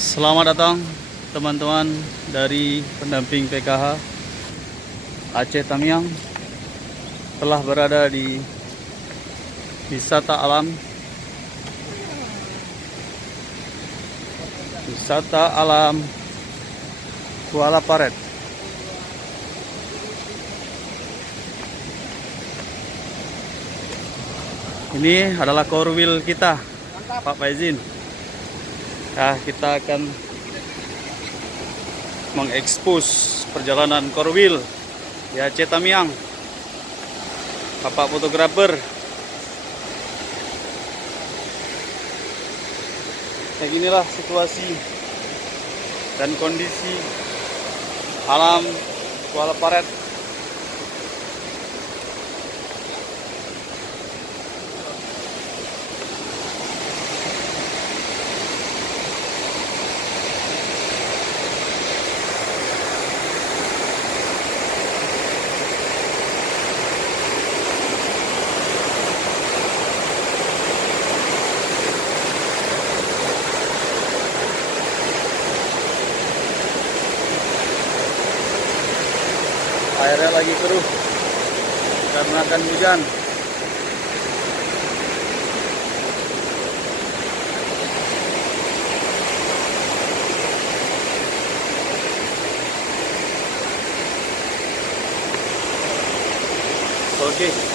Selamat datang teman-teman dari pendamping PKH Aceh Tamiang. Telah berada di wisata alam Kuala Paret. Ini adalah core wheel kita, Pak Faizin. Nah, kita akan mengekspos perjalanan core wheel di Aceh Tamiang. Bapak fotografer. Kayak inilah situasi dan kondisi alam Kuala Paret. Airnya lagi keruh karena akan hujan. Oke.